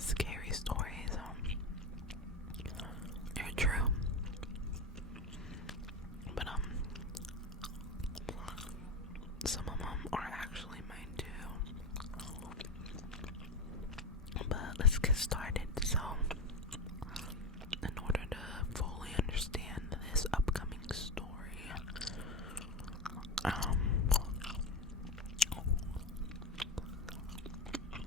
scary stories. They're true. But some of them are actually mine too. But let's get started. So, in order to fully understand this upcoming story,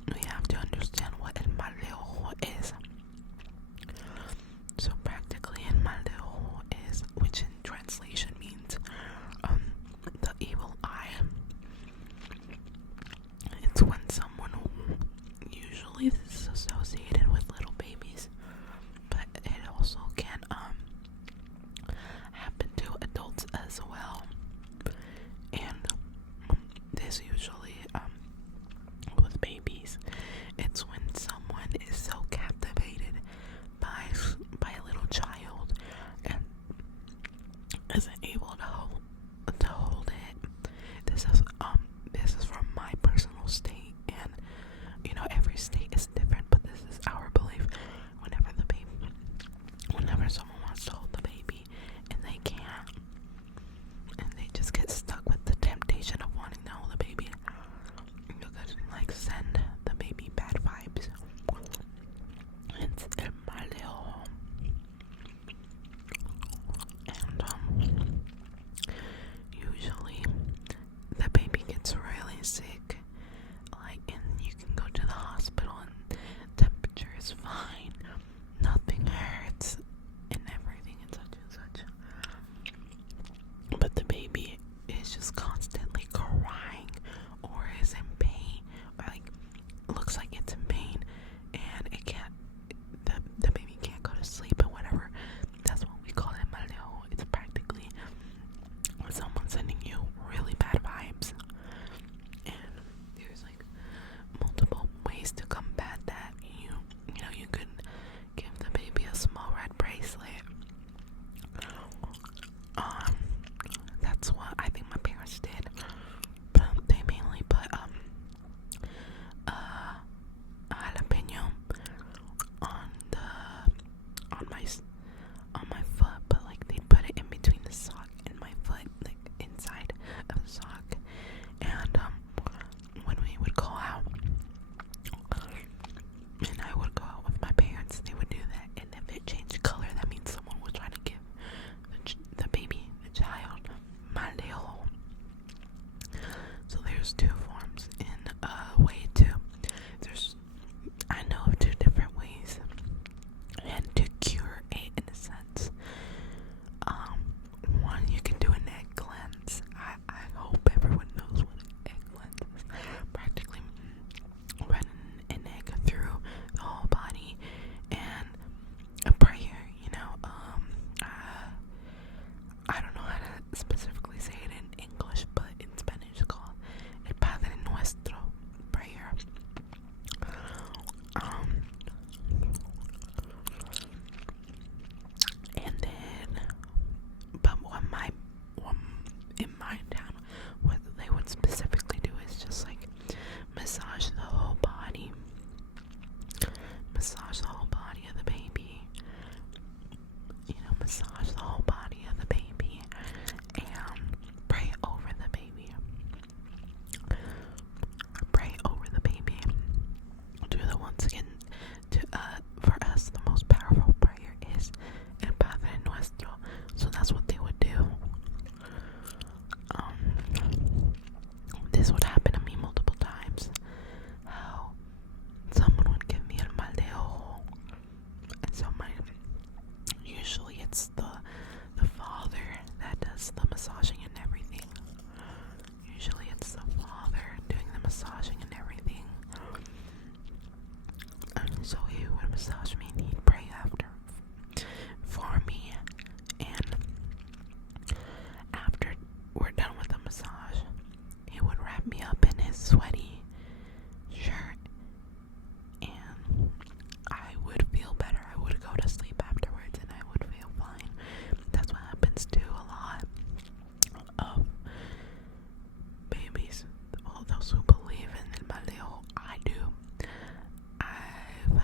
we have to understand what el Mal de Ojo is. So practically, el Mal de Ojo is, which in translation means the evil eye. It's when someone, usually this is associated with little babies, but it also can happen to adults as well. And this usually with babies, it's when someone is so captivated by a little child and isn't able to hold it. This is from my personal state, and every state is different, but this is our belief. Whenever someone wants to hold the baby and they can't, and they just get stuck with the temptation of wanting to hold the baby, because send the baby bad vibes. It's el Mal de Ojo. And usually the baby gets really sick, and you can go to the hospital and temperature is fine, nothing hurts, and everything and such. But the baby is just constantly crying or is in pain, or looks like it's in pain, and it can't. The baby can't go to sleep or whatever. That's what we call it, Mal de Ojo. It's practically someone sending you really bad vibes, and there's multiple ways to combat that. You could give the baby a small red bracelet. That's what I think my parents did, but they mainly put jalapeno on my foot, but they put it in between the sock and my foot, inside of the sock. And when we would go out, and I would go out with my parents, they would do that. And if it changed color, that means someone was trying to give the baby, the child, Mal de Ojo. So there's two forms in way two. I know of two different ways, and to cure it in a sense. One, you can do an egg cleanse. I hope everyone knows what an egg cleanse is. Practically running an egg through the whole body, and a prayer. I don't know how to specifically say it in English, but in Spanish it's called El Padre Nuestro prayer. And then, but in my town, what they would specifically do is just massage the whole body, of the baby. Massage the whole body of the baby, and pray over the baby. Do the once again. For us, the most powerful prayer is El Padre Nuestro. So that's what they would do. This would happen to me multiple times. How someone would give me El Mal de Ojo, and so usually it's the father that does the massaging and everything. Usually it's the father doing the massaging and everything. So he would massage me and he'd pray after for me. And after we're done with the massage, he would wrap me up in his sweaty shirt, and I would feel better. I would go to sleep afterwards and I would feel fine. That's what happens to a lot of babies, all those who believe in El Mal de Ojo. I do. I've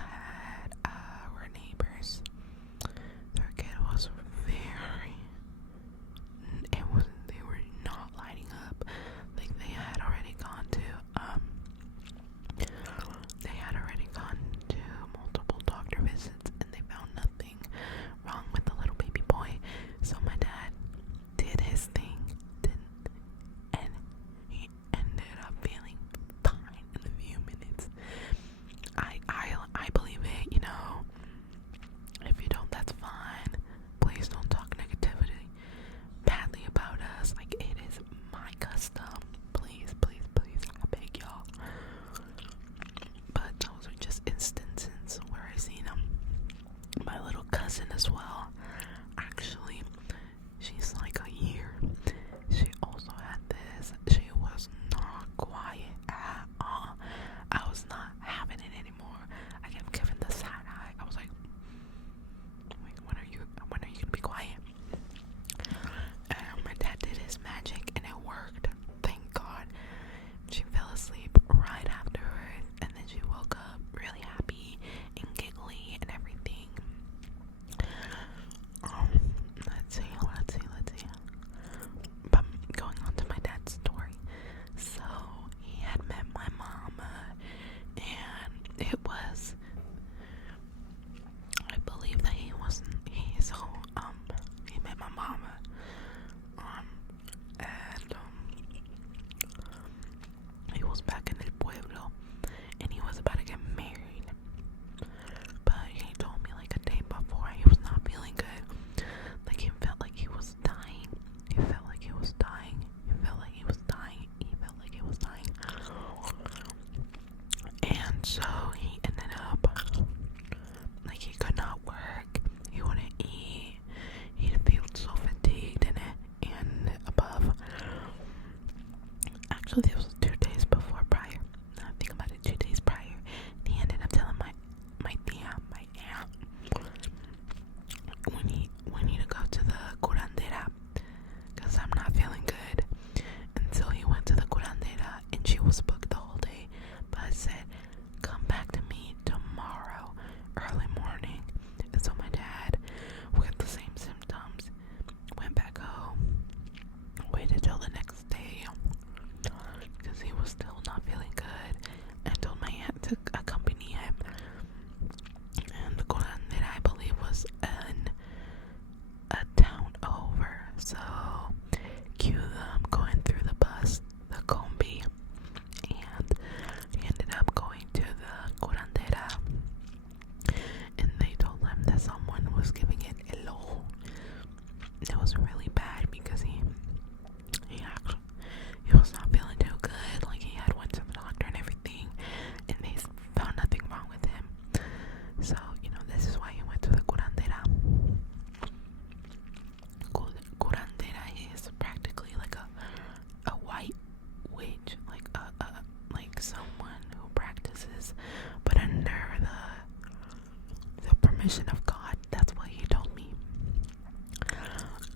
permission of God. That's what he told me.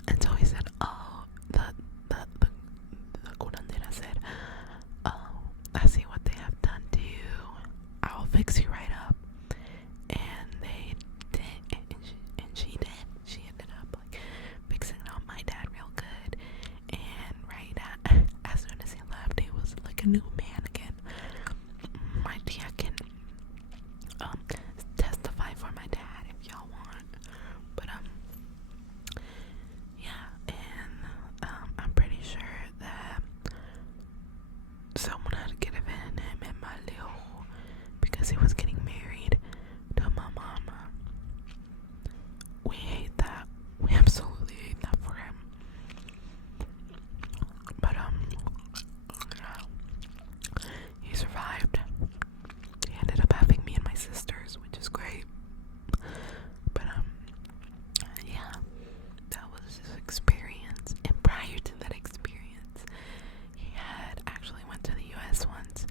And so he said, oh, the curandera said, oh, I see what they have done to you. I'll fix you right up. And they did, and she did. She ended up like fixing up my dad real good. And as soon as he left, he was like a new man again. My tia can testify for my dad if y'all want. But yeah, and I'm pretty sure that someone had given him in Mal de Ojo because he was getting married to my mama. We hate that. We absolutely hate that for him. But yeah, he survived. He ended up having me and my sisters, which is great. But yeah, that was his experience. And prior to that experience, he had actually went to the US once,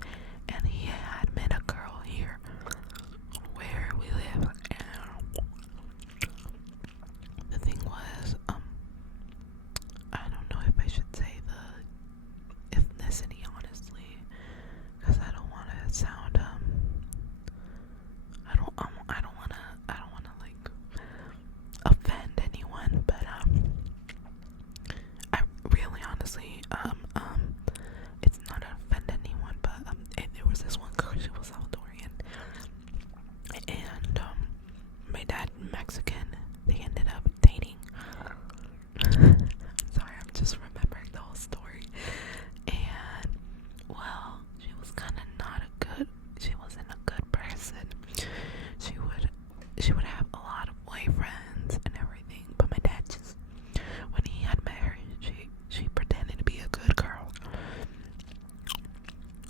and he had met a girl here where we live. And the thing was, I don't know if I should say the ethnicity, honestly, because I don't want to sound I don't wanna like offend anyone, but I really honestly it's not to offend anyone, but there was this one girl, she was Salvadorian, and my dad Mexican. They ended up dating. Sorry, I'm just remembering the whole story. And well, she was kind of she wasn't a good person. She would have a lot of boyfriends and everything, but my dad just, when he had met her, she pretended to be a good girl.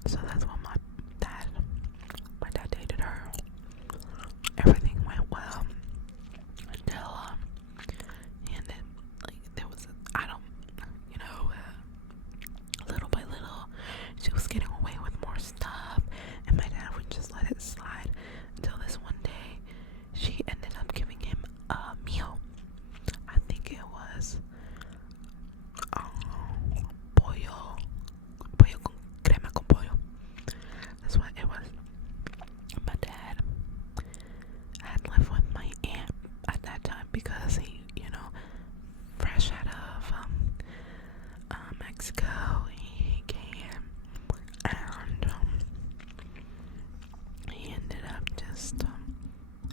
So that's what my dad dated her. Everything went well until he ended, like, there was little by little, she was getting away with more stuff, and my dad would just let it slide until this one day she ended up giving him a meal. I think it was pollo con crema con pollo. That's what it was. My dad had lived with my aunt at that time because he, fresh out of Mexico, he came, and he ended up just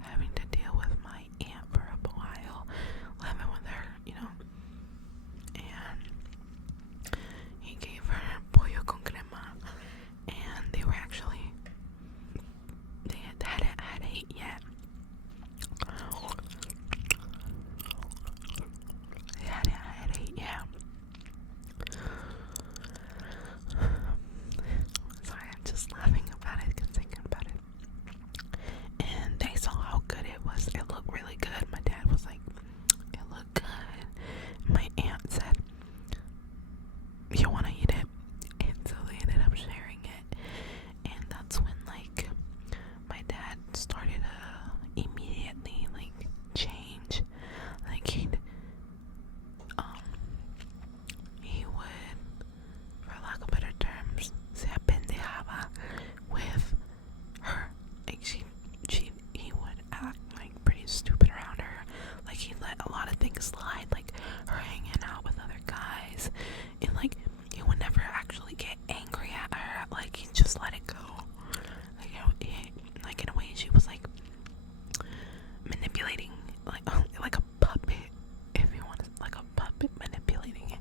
having to deal with my aunt for a while, living with her, and he gave her pollo con crema, and they hadn't had it yet. They hadn't had it yet. Sorry, I'm just laughing about it because thinking about it. And they saw how good it was. It looked really good. My dad was like, it looked good. My aunt said, you want to eat it? And so they ended up sharing it. And that's when, like, my dad started to immediately, like, change. Like, he would, for lack of better terms, se apendejaba with her. Like, he would act like pretty stupid around her. Like, he let a lot of things slide, like her hanging out with other guys, and like he would never actually get angry at her. Like, he just let it go. Like in a way, she was like manipulating, like a puppet, if you want to, like a puppet manipulating him.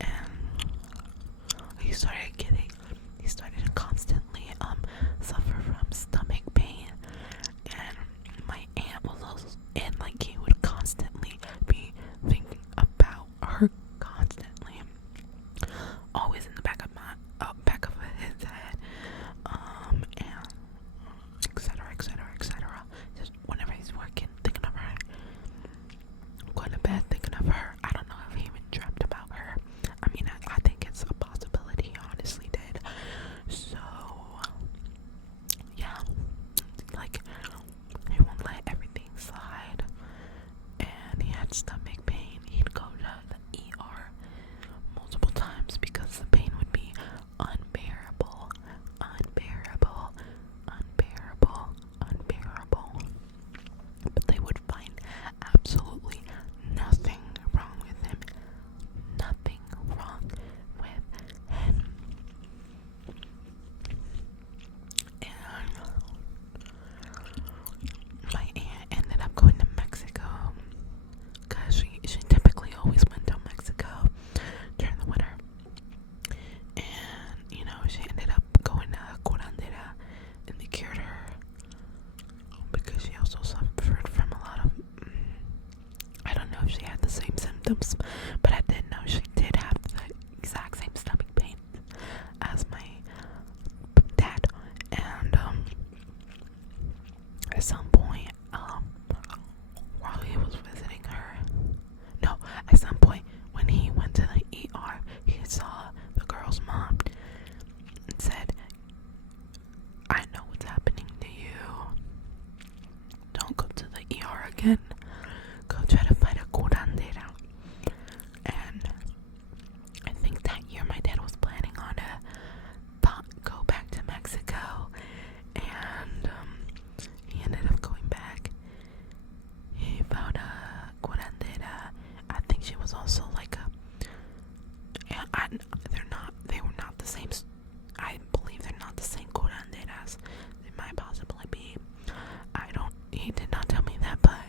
And he started to constantly suffer from stomach pain, and my aunt was also, and like he would constantly be symptoms, but I didn't know she did have the exact same stomach pain as my dad. And at some point, while he was visiting her, no, at some point when he went to the ER, he saw the girl's mom and said, "I know what's happening to you. Don't go to the ER again. Go try to find a curandera." And I think that year my dad was planning on go back to Mexico, and he ended up going back. He found a curandera. I think she was also like they were not the same. I believe they're not the same curanderas. They might possibly be. He did not tell me that, but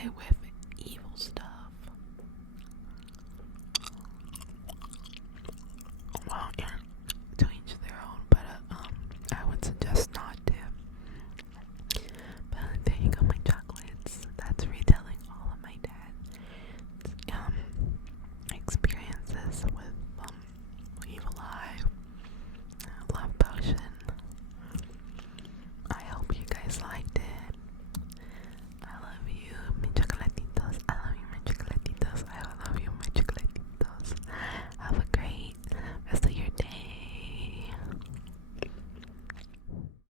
play with